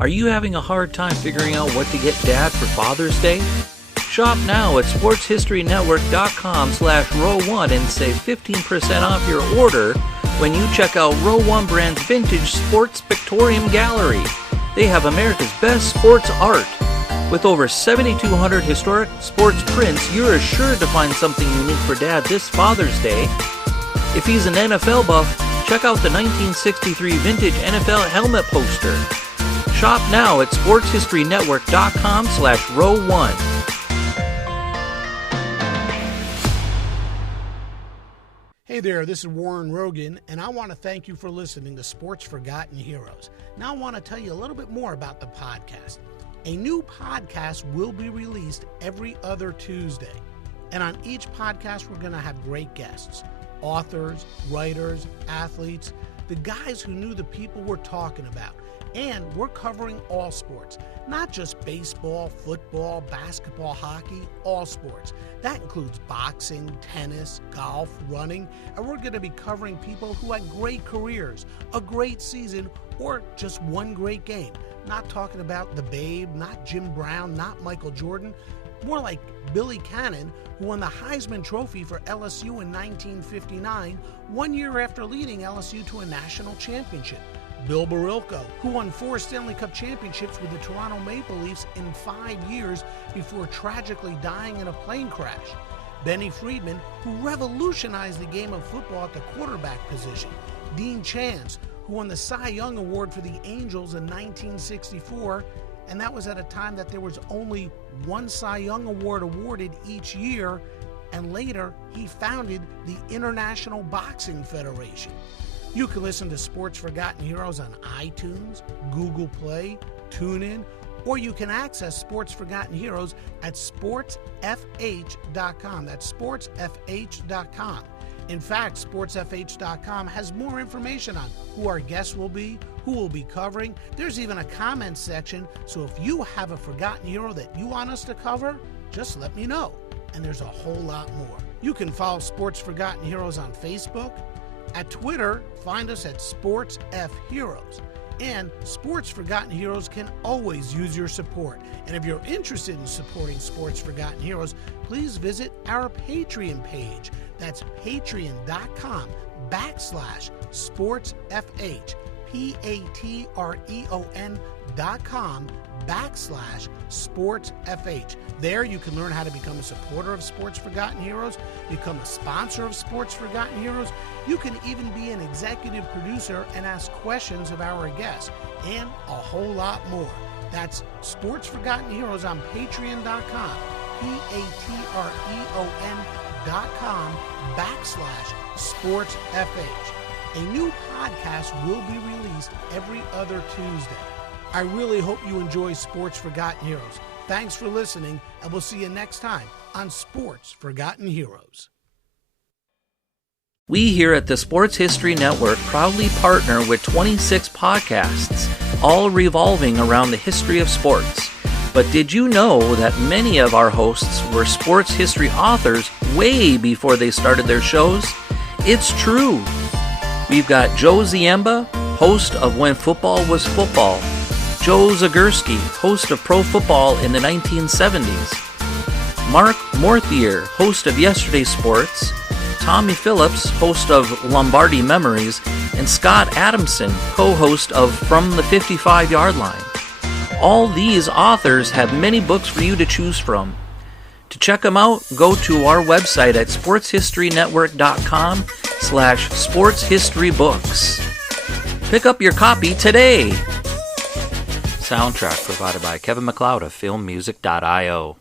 Are you having a hard time figuring out what to get Dad for Father's Day? Shop now at sportshistorynetwork.com/row1 and save 15% off your order when you check out Row 1 Brand's Vintage Sports Pictorium Gallery. They have America's best sports art. With over 7,200 historic sports prints, you're assured to find something unique for Dad this Father's Day. If he's an NFL buff, check out the 1963 vintage NFL helmet poster. Shop now at sportshistorynetwork.com/row1. Hey there, this is Warren Rogan, and I want to thank you for listening to Sports Forgotten Heroes. Now I want to tell you a little bit more about the podcast. A new podcast will be released every other Tuesday. And on each podcast, we're going to have great guests, authors, writers, athletes, the guys who knew the people we're talking about. And we're covering all sports, not just baseball, football, basketball, hockey, all sports. That includes boxing, tennis, golf, running, and we're going to be covering people who had great careers, a great season, or just one great game. Not talking about the Babe, not Jim Brown, not Michael Jordan, more like Billy Cannon, who won the Heisman Trophy for LSU in 1959, 1 year after leading LSU to a national championship. Bill Barilko, who won 4 Stanley Cup championships with the Toronto Maple Leafs in 5 years before tragically dying in a plane crash. Benny Friedman, who revolutionized the game of football at the quarterback position. Dean Chance, who won the Cy Young Award for the Angels in 1964, and that was at a time that there was only one Cy Young Award awarded each year, and later he founded the International Boxing Federation. You can listen to Sports Forgotten Heroes on iTunes, Google Play, TuneIn, or you can access Sports Forgotten Heroes at sportsfh.com. That's sportsfh.com. In fact, sportsfh.com has more information on who our guests will be, who we'll be covering. There's even a comments section, so if you have a forgotten hero that you want us to cover, just let me know. And there's a whole lot more. You can follow Sports Forgotten Heroes on Facebook. At Twitter, find us at SportsFHeroes. And Sports Forgotten Heroes can always use your support. And if you're interested in supporting Sports Forgotten Heroes, please visit our Patreon page. That's patreon.com/SportsFH. patreon.com/SportsFH. There you can learn how to become a supporter of Sports Forgotten Heroes, become a sponsor of Sports Forgotten Heroes. You can even be an executive producer and ask questions of our guests, and a whole lot more. That's Sports Forgotten Heroes on patreon.com, patreon.com/SportsFH. A new podcast will be released every other Tuesday. I really hope you enjoy Sports Forgotten Heroes. Thanks for listening, and we'll see you next time on Sports Forgotten Heroes. We here at the Sports History Network proudly partner with 26 podcasts, all revolving around the history of sports. But did you know that many of our hosts were sports history authors way before they started their shows? It's true. We've got Joe Ziemba, host of When Football Was Football, Joe Zagurski, host of Pro Football in the 1970s, Mark Morthier, host of Yesterday Sports, Tommy Phillips, host of Lombardi Memories, and Scott Adamson, co-host of From the 55-Yard Line. All these authors have many books for you to choose from. To check them out, go to our website at sportshistorynetwork.com/sportshistorybooks. Pick up your copy today. Soundtrack provided by Kevin MacLeod of filmmusic.io.